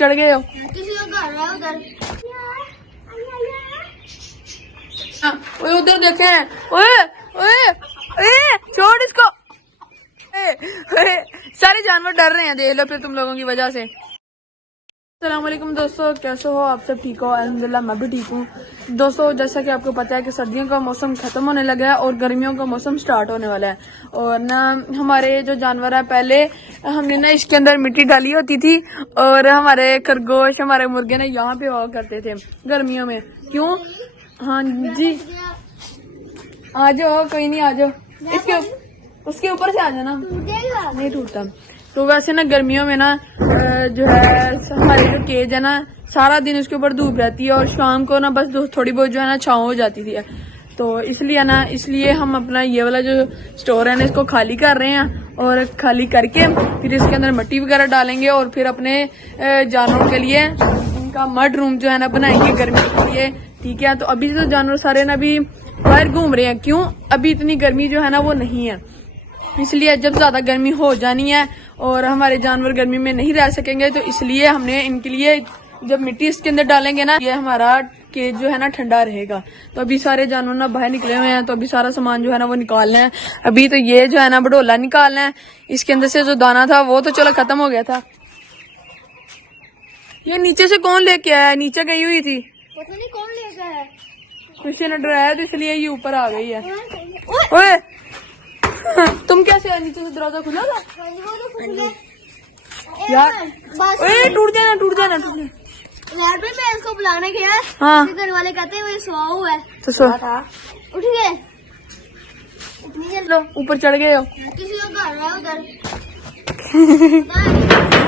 चढ़ गए हो? किसी का घर है उधर। ओए उधर देखे। ओए ओए ओए छोड़ इसको। ओए सारे जानवर डर रहे हैं, देख लो फिर तुम लोगों की वजह से। अस्सलाम वालेकुम दोस्तों, कैसे हो आप सब? ठीक हो? अल्हम्दुलिल्लाह मैं भी ठीक हूँ। दोस्तों जैसा कि आपको पता है कि सर्दियों का मौसम खत्म होने लगा है और गर्मियों का मौसम स्टार्ट होने वाला है। और ना हमारे जो जानवर है, पहले हमने ना इसके अंदर मिट्टी डाली होती थी और हमारे खरगोश, हमारे मुर्गे ना यहाँ पे हुआ करते थे गर्मियों में। क्यों? हाँ जी, आ जाओ, कोई नहीं, आ जाओ। इसके उसके ऊपर से आ जाना, नहीं टूटता। तो वैसे ना गर्मियों में ना जो है हमारे जो केज है ना, सारा दिन उसके ऊपर धूप रहती है और शाम को ना बस थोड़ी बहुत जो है ना छाँव हो जाती थी। तो इसलिए हम अपना ये वाला जो स्टोर है ना, इसको खाली कर रहे हैं और खाली करके फिर इसके अंदर मिट्टी वगैरह डालेंगे और फिर अपने जानवरों के लिए इनका मड रूम जो है ना बनाएंगे गर्मी के लिए। ठीक है, तो अभी तो जानवर सारे ना अभी बाहर घूम रहे हैं। क्यों? अभी इतनी गर्मी जो है ना वो नहीं है, इसलिए जब ज्यादा गर्मी हो जानी है और हमारे जानवर गर्मी में नहीं रह सकेंगे, तो इसलिए हमने इनके लिए जब मिट्टी इसके अंदर डालेंगे ना, ये हमारा केज जो है ना ठंडा रहेगा। तो अभी सारे जानवर ना बाहर निकले हुए हैं, तो अभी सारा सामान जो है ना वो निकालना है। अभी तो ये जो है ना बडोला निकालना है, इसके अंदर से जो दाना था वो तो चलो खत्म हो गया था। ये नीचे से कौन लेके आया? नीचे गई हुई थी, पता नहीं कौन ले गया है। किसी ने डराया तो इसलिए ये ऊपर आ गई है। ओए तुम कैसे आए? नीचे से दरवाजा खुला था यार। ओए टूट जाना, टूट जाना, टूट जाना। यार भी मैं इसको बुलाने गया, हाँ, घर वाले कहते हैं वो सोया हुआ है। तो सो उठ गए, लो ऊपर चढ़ गए हो। किसी का घर है उधर।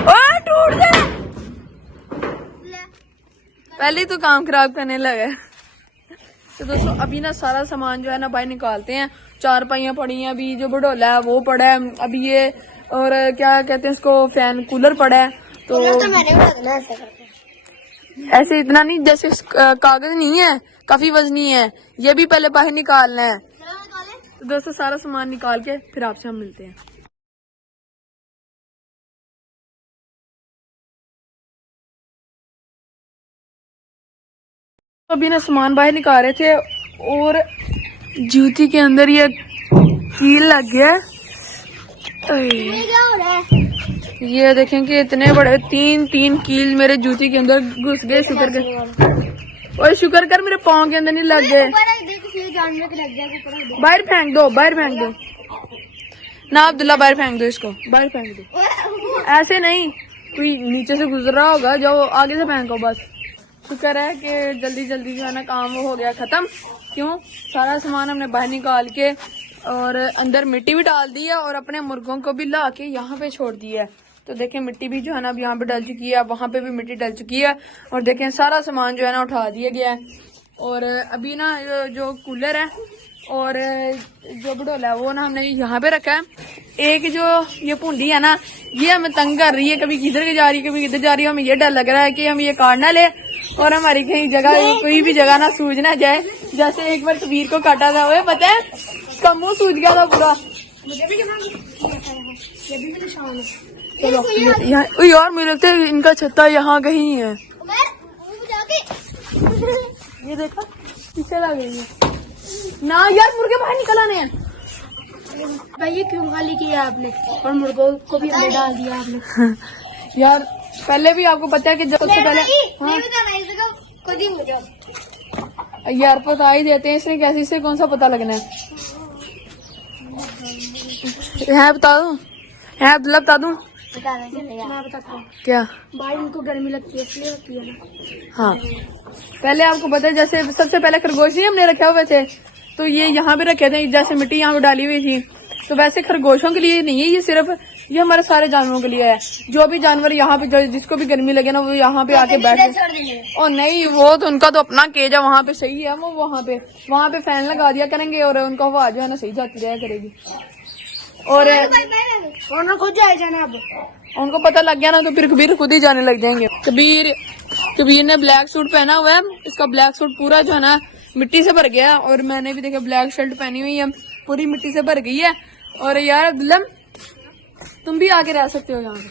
ओए टूट गया, पहले तो काम खराब करने लगा। तो दोस्तों अभी ना सारा सामान जो है ना बाहर निकालते हैं। चार पाइयां पड़ी हैं, अभी जो बडोला है वो पड़ा है, अभी ये और क्या कहते हैं इसको, फैन कूलर पड़ा है। तो ऐसे इतना नहीं, जैसे कागज नहीं है, काफी वजनी है, ये भी पहले बाहर निकालना है। तो दोस्तों सारा सामान निकाल के फिर आपसे हम मिलते हैं। तो अभी ना सामान बाहर निकाल रहे थे और जूती के अंदर ये कील लग गया। ये क्या हो रहा है? ये देखें कि इतने बड़े तीन कील मेरे जूती के अंदर घुस गए। शुक्र कर, और शुक्र कर मेरे पाँव के अंदर नहीं लग गए। बाहर फेंक दो, बाहर फेंक दो ना अब्दुल्ला, बाहर फेंक दो इसको, बाहर फेंक दो। ऐसे नहीं, कोई नीचे से गुजर रहा होगा, जाओ आगे से फेंको बस। शुक्र है कि जल्दी जल्दी जो है ना काम हो गया खत्म। क्यों? सारा सामान हमने बाहर निकाल के और अंदर मिट्टी भी डाल दी है और अपने मुर्गों को भी ला के यहाँ पे छोड़ दी है। तो देखें मिट्टी भी जो है ना अब यहाँ पे डल चुकी है, वहाँ पे भी मिट्टी डल चुकी है और देखें सारा सामान जो है ना उठा दिया गया है। और अभी ना जो कूलर है और जो बडोला है वो ना हमने यहाँ पे रखा है। एक जो ये पूंडी है ना, ये हमें तंग कर रही है, कभी किधर जा रही है कभी किधर जा रही है। हमें ये डर लग रहा है कि हम ये काट ना ले और हमारी कहीं जगह, कोई भी जगह ना सूज ना जाए। जैसे एक बार कबीर को काटा था, वो पता है उसका मुंह सूज गया था पूरा। चलो यार मुझे लगता है इनका छत्ता यहाँ कहीं है। ये देखो पीछे लग रही है ना यार, मुर्गे बाहर निकल आने हैं। भाई ये क्यों खाली किया आपने और मुर्गों को भी अंदर डाल दिया आपने? यार पहले भी आपको पता है कि जब सबसे पहले यार पता ही देते हैं, इसने कैसे, इससे कौन सा पता लगना है? बता दूं, है अब्दुल्ला बता दूं? मैं बताता हूँ क्या? भाई उनको गर्मी लगती है इसलिए होती है ना। हाँ पहले आपको पता है, जैसे सबसे पहले खरगोश ही हमने रखे हुए थे, तो ये यहाँ पे रखे थे, जैसे मिट्टी यहाँ पे डाली हुई थी। तो वैसे खरगोशों के लिए नहीं है ये, सिर्फ ये हमारे सारे जानवरों के लिए है। जो भी जानवर यहाँ पे, जिसको भी गर्मी लगे ना, वो यहाँ पे आके बैठ। और नहीं, वो तो उनका तो अपना केज है, वहाँ पे सही है। वो वहाँ पे फैन लगा दिया करेंगे और उनका हवा जो है ना सही जाती रहा करेगी। और खुद जाए जाना, अब उनको पता लग गया ना तो फिर कबीर खुद ही जाने लग जाएंगे। कबीर ने ब्लैक सूट पहना हुआ है, इसका ब्लैक सूट पूरा जो है ना मिट्टी से भर गया। और मैंने भी देखा ब्लैक शर्ट पहनी हुई है, पूरी मिट्टी से भर गई है। और यार अब्दुल्ला तुम भी आके रह सकते हो यहाँ पे।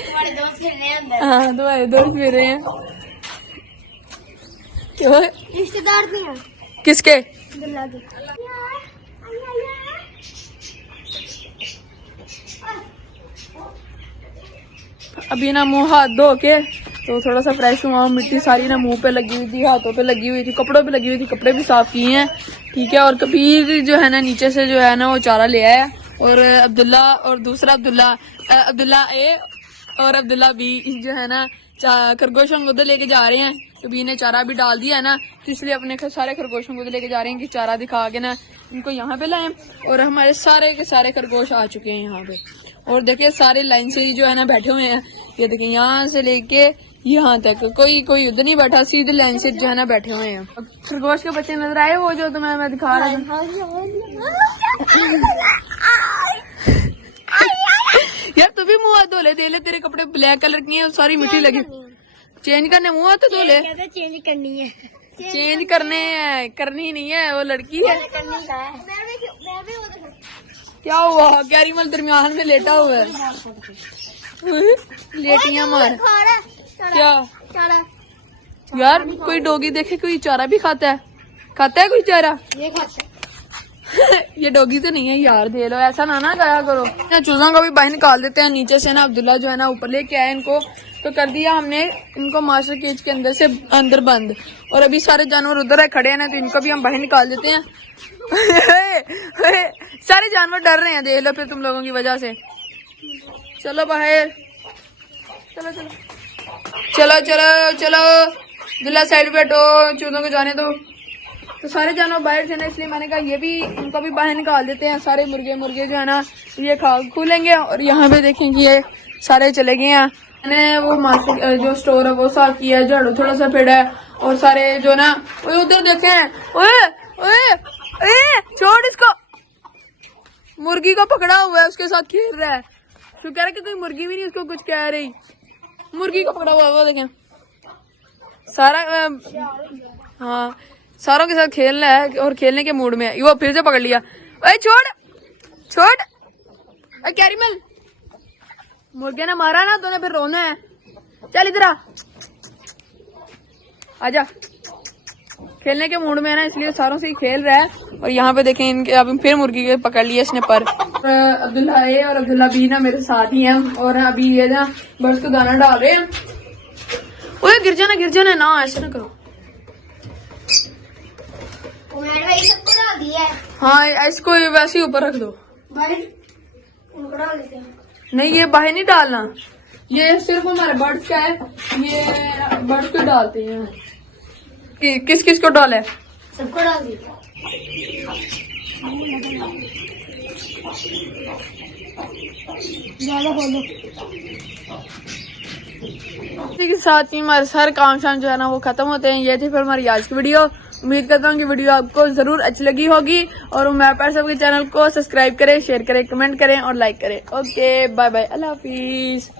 हमारे दोस्त फिर रहे हैं अंदर। हाँ तुम्हारे दोस्त फिर रहे हैं। क्यों? रिश्तेदार भी हैं किसके? अब्दुल्ला के। अभी ना मुंह हाथ धो के तो थोड़ा सा फ्रेश हुआ। मिट्टी सारी ना मुंह पे लगी हुई थी, हाथों पे लगी हुई थी, कपड़ों पे लगी हुई थी, कपड़े भी साफ किए हैं। ठीक है। और कबीर जो है ना नीचे से जो है ना वो चारा ले आया, और अब्दुल्ला और दूसरा अब्दुल्ला ए और अब्दुल्ला बी जो है ना खरगोशों को उधर लेके जा रहे हैं। कबीर ने चारा भी डाल दिया है ना, तो इसलिए अपने सारे खरगोशों को उधर लेके जा रहे हैं कि चारा दिखा के ना इनको यहाँ पे लाएं। और हमारे सारे के सारे खरगोश आ चुके हैं यहाँ पे। और देखिए सारे लाइन से जो है ना बैठे हुए हैं। ये देखिए यहाँ से लेके यहाँ तक कोई उधर नहीं बैठा, सीधे लाइन से जो है ना बैठे हुए हैं। खरगोश के बच्चे नजर आए वो जो तुम्हें मैं दिखा रहा था। यार तू भी मुंह हाथ धो ले, दे ले, तेरे कपड़े ब्लैक कलर की हैं, सारी मिट्टी लगी। चेंज करने मुंह हाथ धो ले। चेंज करनी है। चेंज करनी नहीं है, वो लड़की है। करनी का है। क्या हुआ? कैरीमल दरमियान में लेटा हुआ है। लेटियां मार। क्या यार कोई डॉगी देखे कोई चारा भी खाता है कोई चारा? ये खाता ये डॉगी तो नहीं है यार, दे लो, ऐसा ना गाया करो। चूजों को भी बाहर निकाल देते हैं। नीचे से ना अब्दुल्ला जो है ना ऊपर लेके आए इनको, तो कर दिया हमने इनको मास्टर केज के अंदर से अंदर बंद। और अभी सारे जानवर उधर है खड़े हैं ना, तो इनको भी हम बाहर निकाल देते हैं। सारे जानवर डर रहे हैं, देख लो फिर तुम लोगों की वजह से। चलो बाहर, चलो चलो चलो चलो चलो अब्दुल्ला साइड पे हटो, चूजों को जाने दो। तो सारे जानवर बाहर थे ना, इसलिए मैंने कहा ये भी इनको भी बाहर निकाल देते हैं। सारे मुर्गे जो है ना ये खुलेंगे। और यहाँ पे देखेंगे ये सारे चले गए हैं। मैंने वो मार्केट जो स्टोर है वो साफ किया है, झाड़ू थोड़ा सा फेड़ा है। और सारे जो ना उधर देखे हैं, छोड़ इसको, मुर्गी को पकड़ा हुआ है, उसके साथ खेल रहा है। शुक्र है कि कोई मुर्गी भी नहीं उसको कुछ कह रही। मुर्गी को पकड़ा हुआ है वो देखें सारा। हाँ सारों के साथ खेल रहा है और खेलने के मूड में है। वो फिर से पकड़ लिया। ओए छोड़ कैरीमल, मुर्गे ने मारा ना तूने, फिर रोना है। चल इधर आजा। खेलने के मूड में है ना, इसलिए सारों से ही खेल रहा है। और यहाँ पे देखें इनके अभी फिर मुर्गी के पकड़ लिया इसने पर। अब्दुल्ला ए और अब्दुल्ला बी ना मेरे साथ ही हैं। और अभी ये ना बर्ड्स को दाना डाल रहे हैं। ओए गिर जाना ना, ऐसे ना करो। सबको डाल दिया है। हाँ इसको वैसे ही ऊपर रख दो। उनको डाल देते हैं। नहीं ये बाहर नहीं डालना, ये सिर्फ हमारे बर्ड्स का है, ये बर्ड्स को डालते हैं। किस किस को डाले? सबको डाल दिया। ज्यादा बोलो। इसी के साथ ही हमारे सारे काम शाम जो है ना वो खत्म होते हैं। ये थी फिर हमारी आज की वीडियो। उम्मीद करता हूँ कि वीडियो आपको जरूर अच्छी लगी होगी। और मैं पर सबके चैनल को सब्सक्राइब करें, शेयर करें, कमेंट करें और लाइक करें। ओके बाय बाय, अल्लाह हाफिज।